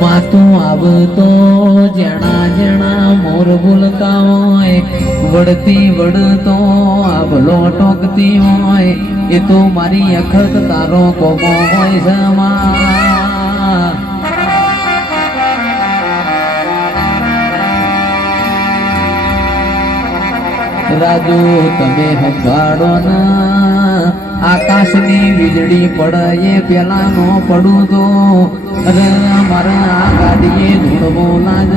માતું આવતો જણા જણા મોર બોલતા હોય, વળતી વળતો આભલો ટોકતી હોય, એ તો મારી અખત તારો કોમો હોય સમા રાજુ, તમે સંભાળો ને. આકાશની વીજળી પડે એ પેલા નો પડું તો અરે મારા આ ગાડીએ ધૂળવો લાગ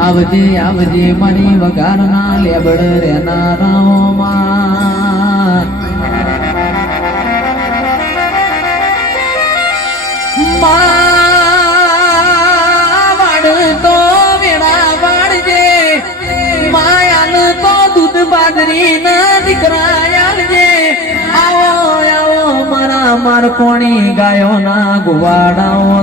આવજે આવજે, મારી વઘાર ના લેબડ રહેનારાઓમાં. વેળા તો દૂધ બાદરી ના દીકરા મારા કોણી ગાયો ના ગુવાડાઓ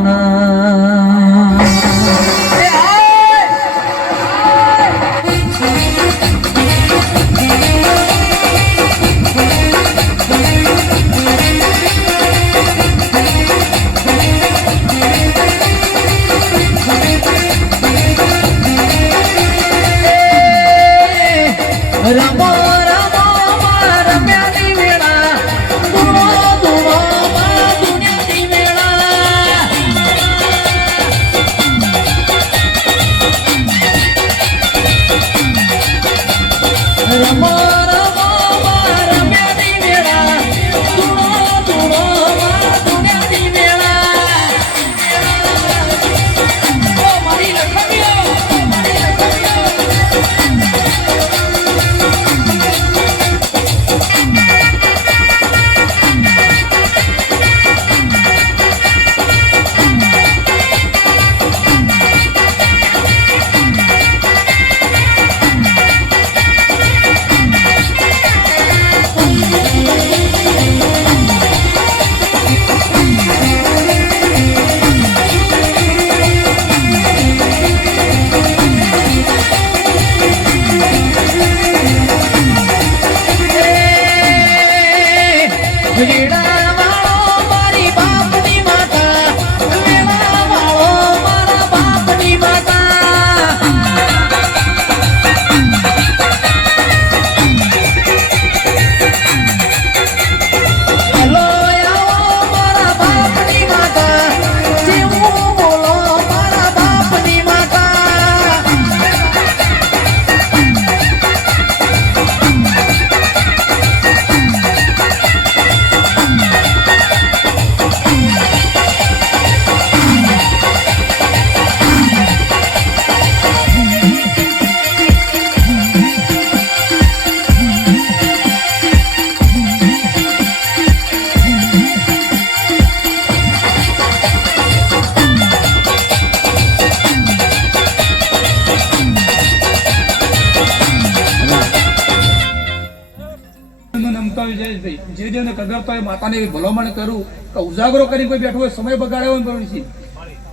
જે તો એ માતાને ભલામણ કરું કે ઉજાગરો કરી કોઈ બેઠો હોય, સમય બગાડ્યો હોય છે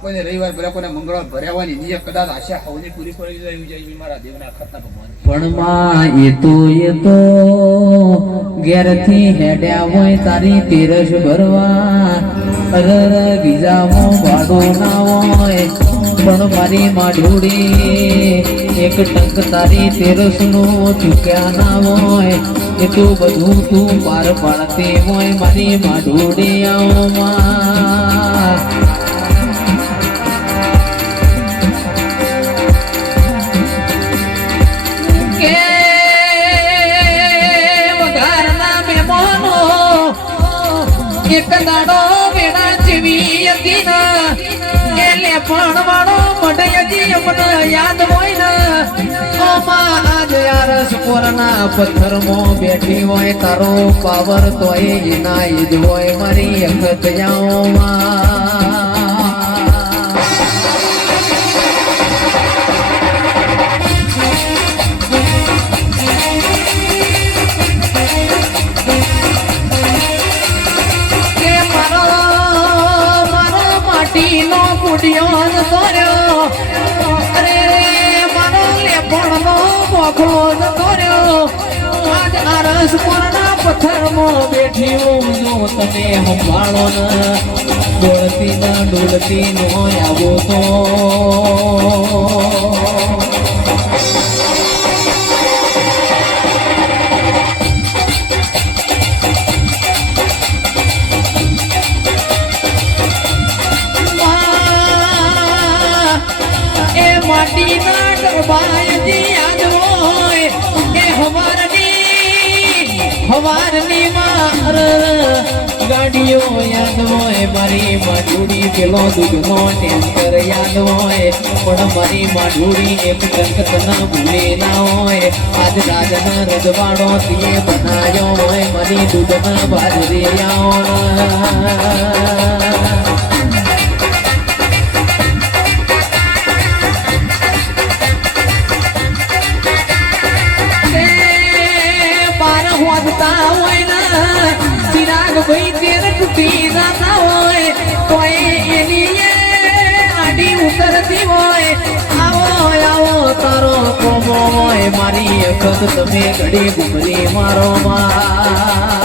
કોઈને રવિવાર ભર્યા કોઈને મંગળવાર ભર્યા હોવાની નિયત કદાચ આશા હવની પૂરી પડી જાય જાય મારા દેવના અખતના ભગવાન. પણ માં, એ તો એ તો ઘેરથી હેડ્યા હોય તારી તેરસ ભરવા. અરર ગીજામો વાડો ના હોય. પણ મારી માઢુડી એક ટંક તારી તેરસ નો ચૂક્યા ના હોય. એ તો બધું તું પાર પાડતી હોય મારી માઢુડી આવો માં કે વઘારના મહેમાનો એક દાડો વેડા જેવી હતી ને. લેપણ વાળો મઢયજી અમને યાદ હોય ને. માં આજ યારસ પોરના પથ્થરમાં બેઠી હોય, તારો પાવર તોય નાઈ જ હોય, મારી અખતમાં. કે મારો મારો માટીનો કુડિયો જતો પૂર્ણ પથ્થરમાં બેઠી હું ને. ડોળતી નો આવો તો. હવારની માર. ગાડીઓ યાદ હોય, મારી માઢુડી પેલો દૂધનો ટેન્કર યાદ હોય. પણ મારી માઢુડી એક ટંકત ના ભૂલે ના હોય. આજ રાજના રજવાડો તે બનાયો હોય, મારી દૂધના બાજરી ઉતરતી હોય આવો આવો તારો કોમો મારી અખત તમે ઘડી ઘૂમરી મારો માં